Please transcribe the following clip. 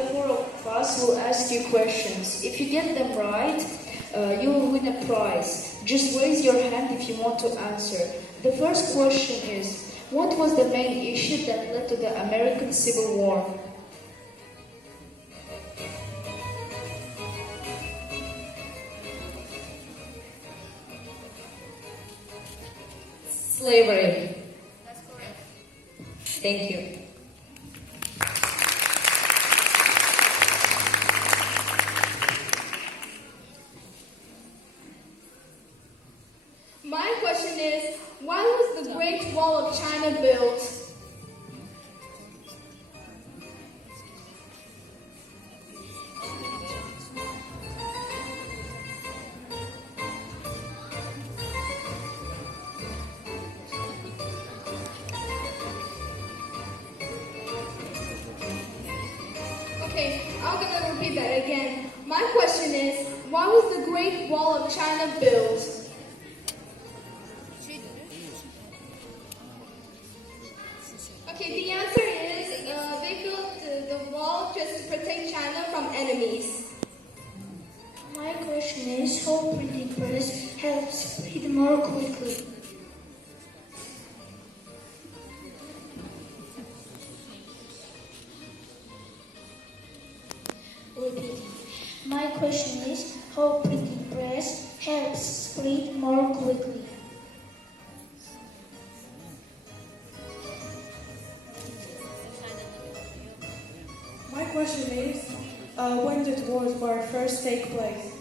Four of us will ask you questions. If you get them right, you will win a prize. Just raise your hand if you want to answer. The first question is, what was the main issue that led to the American Civil War? Slavery. That's correct. Thank you. My question is, why was the Great Wall of China built? Okay, I'm gonna repeat that again. My question is, why was the Great Wall of China built? Okay, the answer is they built the wall just to protect China from enemies. My question is, how printing press helps speed more quickly? Repeat. My question is, how printing press helps speed more quickly? My question is, when did World War I first take place?